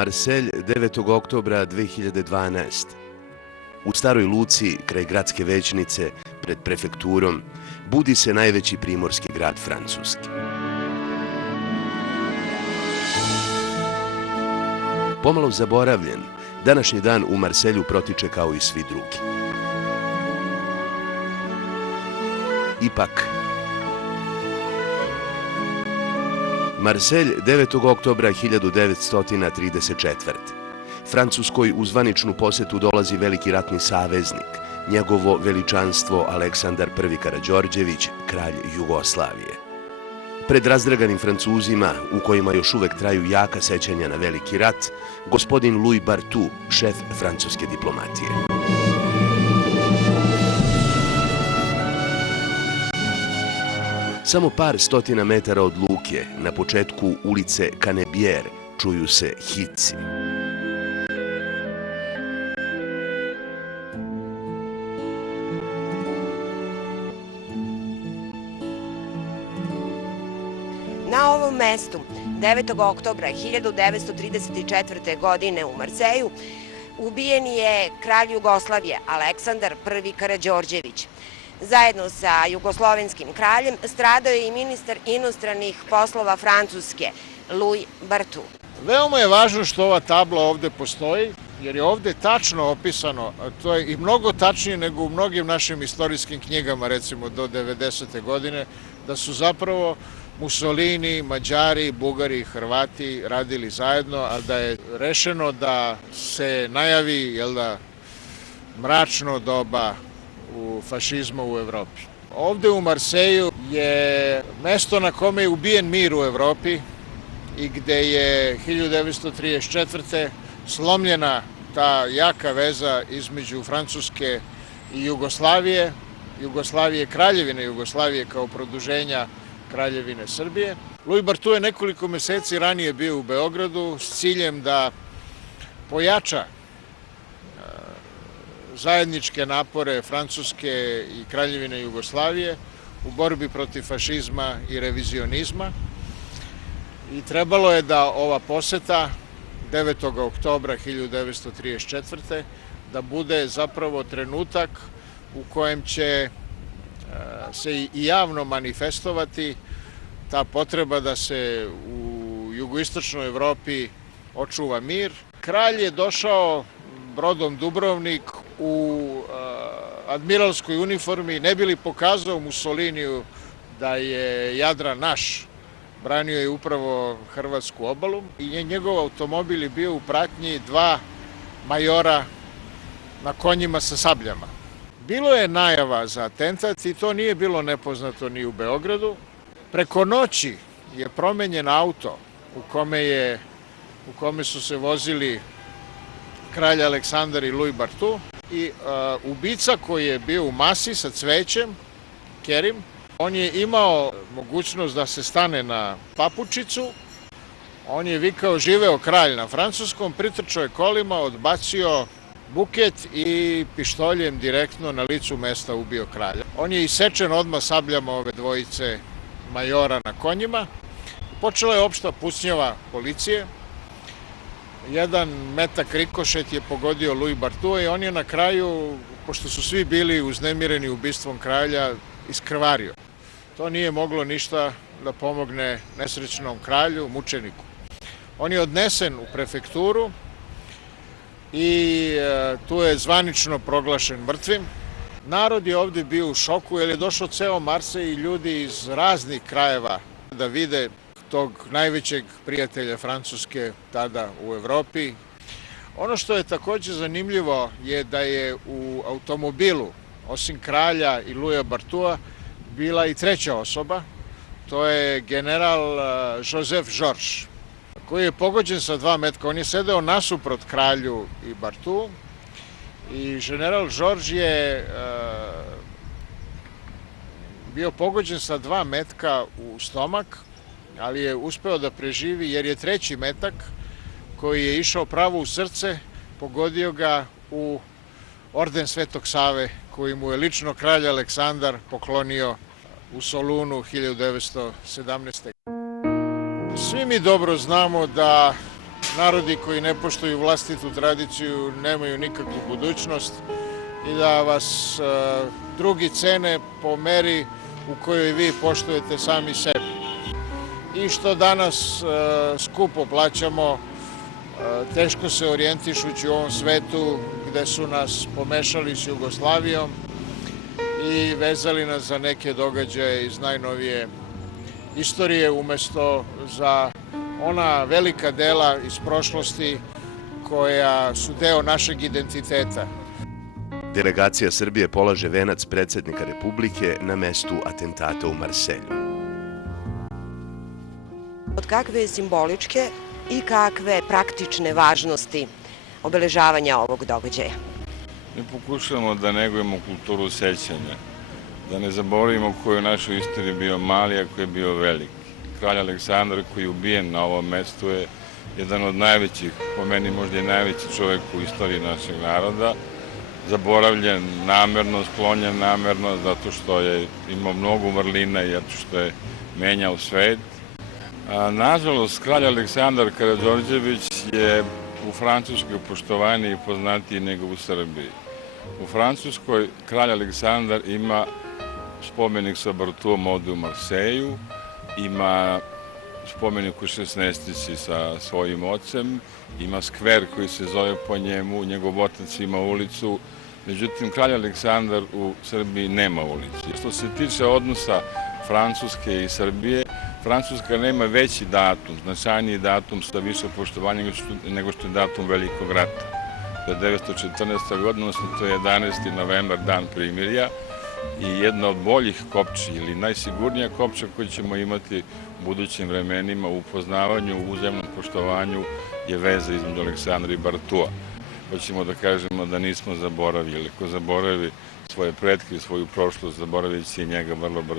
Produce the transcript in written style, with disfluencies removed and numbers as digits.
Marselj, 9. oktobra 2012. U staroj luci, kraj gradske većnice, pred prefekturom, budi se najveći primorski grad Francuske. Pomalo zaboravljen, današnji dan u Marselju protiče kao i svi drugi. Ipak, Marselj, 9. oktobra 1934. Francuskoj u zvaničnu posetu dolazi veliki ratni saveznik, njegovo veličanstvo Aleksandar I Karađorđević, kralj Jugoslavije. Pred razdraganim Francuzima, u kojima još uvek traju jaka sećanja na veliki rat, gospodin Louis Barthou, šef francuske diplomatije. Samo par stotina metara od luke, na početku ulice Canebière, čuju se hici. Na ovom mestu, 9. oktobra 1934. godine u Marselju, ubijen je kralj Jugoslavije Aleksandar I Karađorđević. Zajedno sa jugoslovenskim kraljem stradao je i ministar inostranih poslova Francuske, Louis Barthou. Veoma je važno što ova tabla ovde postoji, jer je ovde tačno opisano, a to je i mnogo tačnije nego u mnogim našim istorijskim knjigama, recimo do 90. godine, da su zapravo Mussolini, Mađari, Bugari i Hrvati radili zajedno, a da je rešeno da se najavi, mračno doba u fašizmu u Evropi. Ovde u Marselju je mesto na kome je ubijen mir u Evropi i gde je 1934. slomljena ta jaka veza između Francuske i Jugoslavije, Kraljevine Jugoslavije kao produženja Kraljevine Srbije. Louis Barthou je nekoliko meseci ranije bio u Beogradu s ciljem da pojača zajedničke napore Francuske i Kraljevine Jugoslavije u borbi protiv fašizma i revizionizma. I trebalo je da ova poseta 9. oktobra 1934. da bude zapravo trenutak u kojem će se i javno manifestovati ta potreba da se u jugoistočnoj Evropi očuva mir. Kralj je došao brodom Dubrovnik u admiralskoj uniformi, ne bi li pokazao Mussoliniju da je Jadran naš. Branio je upravo hrvatsku obalu i njegov automobil je bio u pratnji dva majora na konjima sa sabljama. Bilo je najava za atentat i to nije bilo nepoznato ni u Beogradu. Preko noći je promenjen auto u kome su se vozili kralj Aleksandar i Louis Barthou i ubica koji je bio u masi sa cvećem, Kerim, on je imao mogućnost da se stane na papučicu, on je vikao živeo kralj na francuskom, pritrčao je kolima, odbacio buket i pištoljem direktno na licu mesta ubio kralja. On je isečen odmah sabljama ove dvojice majora na konjima. Počela je opšta pucnjava policije. Jedan metak rikošet je pogodio Louis Barthou i on je na kraju, pošto su svi bili uznemireni ubistvom kralja, iskrvario. To nije moglo ništa da pomogne nesrećnom kralju, mučeniku. On je odnesen u prefekturu i tu je zvanično proglašen mrtvim. Narod je ovde bio u šoku jer je došao ceo Marsej i ljudi iz raznih krajeva da vide tog najvećeg prijatelja Francuske tada u Evropi. Ono što je takođe zanimljivo je da je u automobilu, osim kralja i Louisa Barthoua, bila i treća osoba. To je general Joseph Georges, koji je pogođen sa 2 metka. On je sedeo nasuprot kralju i Barthou i general Georges je bio pogođen sa 2 metka u stomak, ali je uspeo da preživi jer je treći metak koji je išao pravo u srce pogodio ga u orden Svetog Save koji mu je lično kralj Aleksandar poklonio u Solunu 1917. Svi mi dobro znamo da narodi koji ne poštuju vlastitu tradiciju nemaju nikakvu budućnost i da vas drugi cene po meri u kojoj vi poštujete sami sebi. I što danas skupo plaćamo, teško se orijentišući u ovom svetu gde su nas pomešali s Jugoslavijom i vezali nas za neke događaje iz najnovije istorije umesto za ona velika dela iz prošlosti koja su deo našeg identiteta. Delegacija Srbije polaže venac predsjednika Republike na mestu atentata u Marselju. Od kakve simboličke i kakve praktične važnosti obeležavanja ovog događaja? Mi pokušavamo da negujemo kulturu sećanja, da ne zaboravimo ko je u našoj istoriji bio mali, a ko je bio veliki. Kralj Aleksandar koji je ubijen na ovom mestu je jedan od najvećih, po meni možda i najveći čovjek u istoriji našeg naroda, zaboravljen namerno, sklonjen namerno, zato što je imao mnogo vrlina i zato što je menjao svet. Nažalost, kralj Aleksandar Karađorđević je u Francuskoj poštovaniji i poznatiji nego u Srbiji. U Francuskoj kralj Aleksandar ima spomenik sa Bartuom ovde u Marseju, ima spomenik u 16. sa svojim ocem, ima skver koji se zove po njemu, njegov otac ima ulicu, međutim kralj Aleksandar u Srbiji nema ulicu. Što se tiče odnosa Francuske i Srbije, Francuska nema veći datum, značajniji datum sa više poštovanja nego što je datum Velikog rata. To je 1914. godina, odnosno to je 11. novembar, dan primirja, i jedna od boljih kopči ili najsigurnija kopča koju ćemo imati u budućim vremenima u upoznavanju, u uzajamnom poštovanju je veza između Aleksandra i Bartua. Hoćemo da kažemo da nismo zaboravili. Ko zaboravi svoje pretke i svoju prošlost, zaboravit će i njega vrlo brzo.